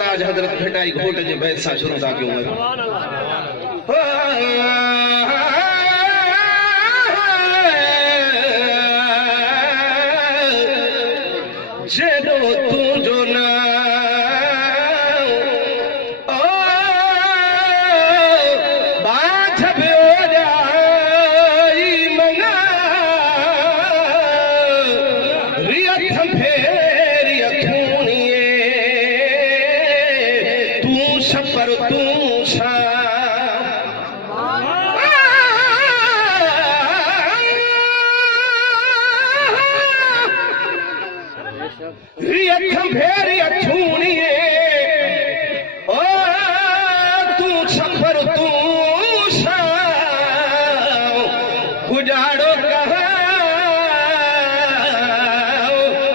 सरताज हजरत भेटाई घोट जे बैत सा शुरू था क्यों जेडो तू जो ना गुजारो कहा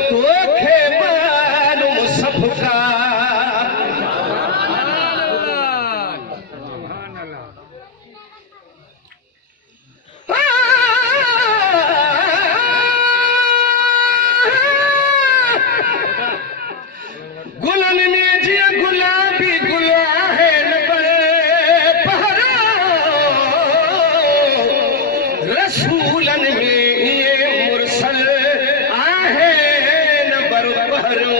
तो खे मालूम सबका गुलन ने जी गुलाबी गुला है रसूलन में ये मुरसल आहे न बरपहरो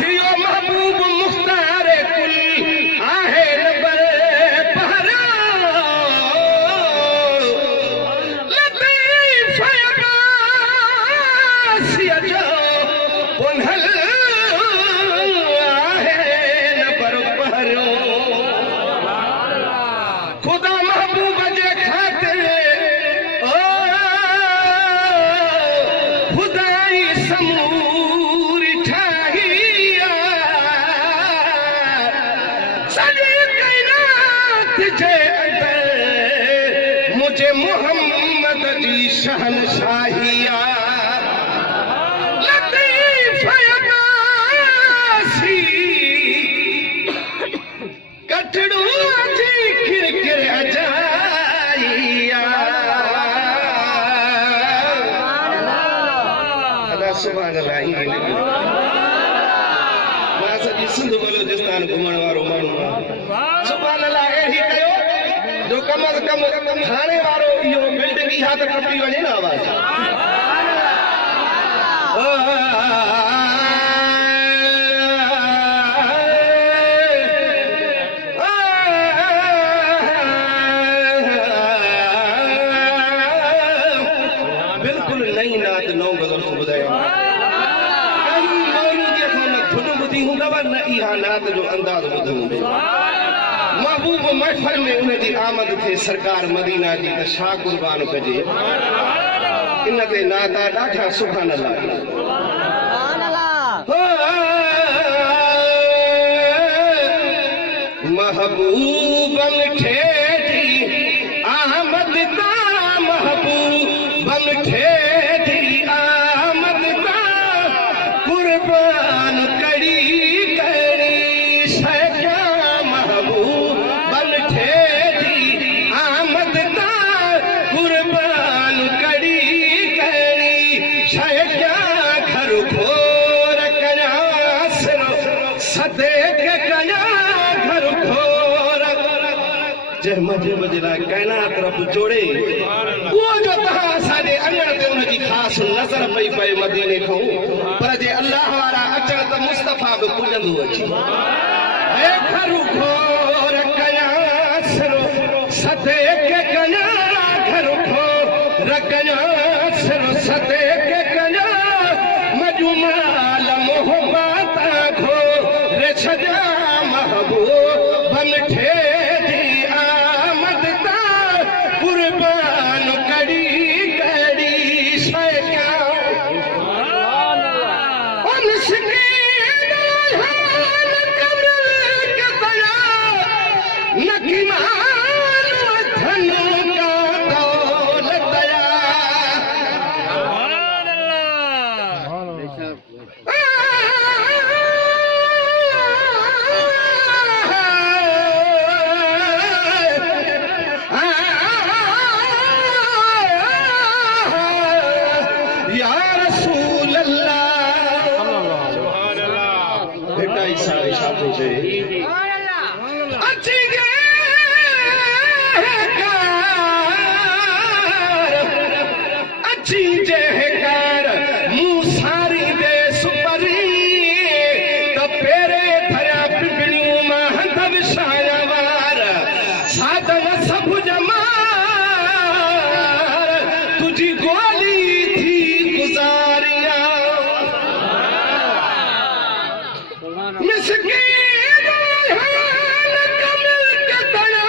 थियो महबूब मुख्तार कुल आहे न बरपहरो लतीफ अब्बासिया जो पुनहल आहे न बरपहरो खुदा महबूब जे खातिर समूरी ठाहिया सॼी काइनात जे अंदर मुझे मोहम्मद जी शहनशाहिया लतीफ अब्बासी कटड़ू जी किरकिर अजाइया सुभान अल्लाह मां सॼी सिंध बलोचिस्तान घुमण वारो माण्हू सुभान अल्लाह अहिड़ी कयो जो कम अज़ कम थाणे वारो इहो बिल्डिंग इहा त टुटी वञे न आवाज़ बिल्कुलु नई नात नओं गज़ल ॿुधायो न इहा नात जो अंदाज़ ॿुधो महबूब महफिल में उन जी आमद थे सरकार मदीना जी त छा कुर्बान कजे इन ते नाता ॾाढा सुभान अल्लाह महबूब मिठे जी आमद ता महबूब मिठे जी आमद ता कुर्बान कड़ी जे मजे मजे ला कायनात रब जोड़े वो जो तहां असांजे अंगण ते उन जी ख़ास नज़र पई पए मदीने खां पर जे अल्लाह वारा अचण त मुस्तफ़ा बि पुॼंदो अची हे घरु घोर कया सिरो सते के कया घरु घोर कया सिरो सते के कया मजमाल मोहब्बत घोर छजा महबूब मिठे सारी दे सुपरी तो पेरे थया पिपलियूं मां हंध विछाया वार साधव सब जमार तुझी गोली थी गुजारिया मिसकीन कमिल के तया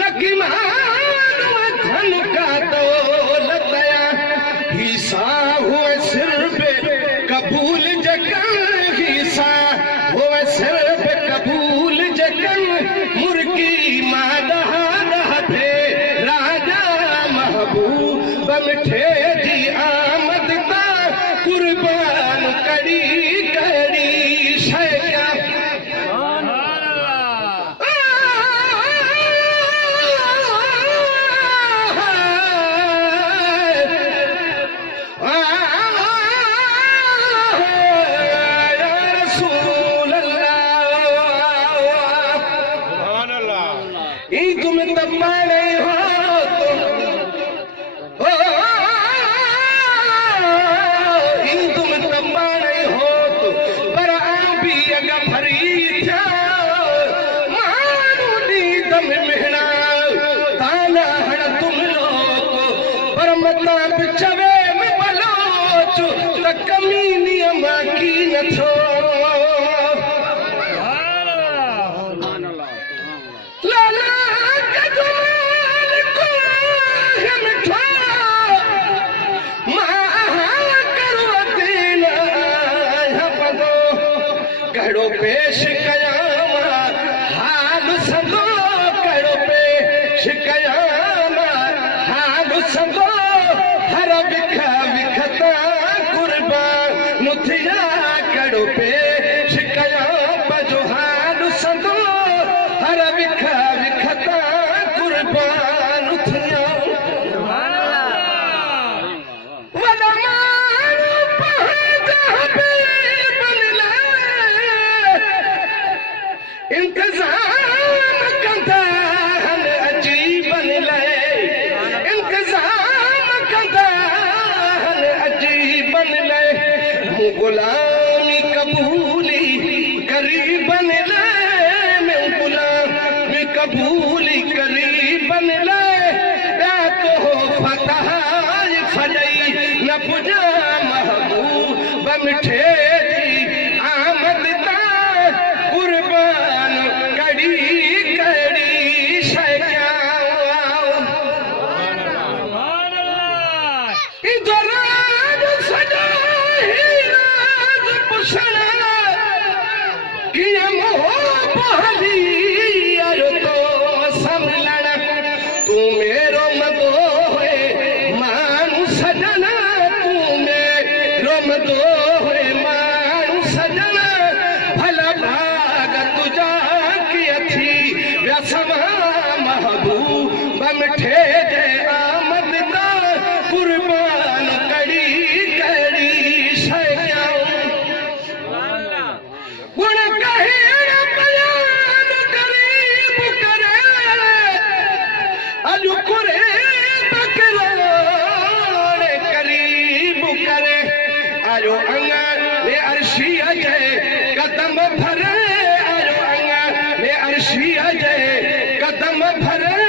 नकी धन का दौलत हिस्सा हुए सिर पे कबूल जगन हिस्सा हुए सिर पे कबूल जगन मुर्गी मादा थे राजा महबूब मिठे जी आमद ता कुर्बान करी करी शैया तुम तमाने हो तुम तमाने हो पर भी अग भरी था मानू दी दम मेहना ताना हण तुम लोग पर मता पिछवे में बलोच त कमी नियम की न थो कड़ो पेश कयामा हाल संगो कड़ो पेश कयामा हाल संगो हर विखा विखता कुर्बान नुथिया कड़ो पेश कयामा जो हाल संगो हर विखा विखता कुर्बान नुथिया इंतजाम कंदा हन अजीबन ले इंतजाम कंदा हन अजीबन ले गुलामी कबूली करीबन ले मैं गुलामी कबूली करीबन ले या तो फतह फजई न पुजा महबूब मिठे जी आमद ता कुर्बान कड़ी कड़ी शैया इधर सजा ही राज पुछना कि मोह पहली अरे तो संभलण तू मेरो मदो है मानू सजना तू मेरो मदो है मानू सजना भला भाग तुझा की थी व्यसमा महबूब मिठे जे आमद ता कुर्बान कड़ी कड़ी शैया गुण कहे बयान करीब करे अजु करे बकराने करीब करे आयो अंगा ले अर्शी अजय कदम भरे आयो अंगा ले अर्शी अजय कदम भरे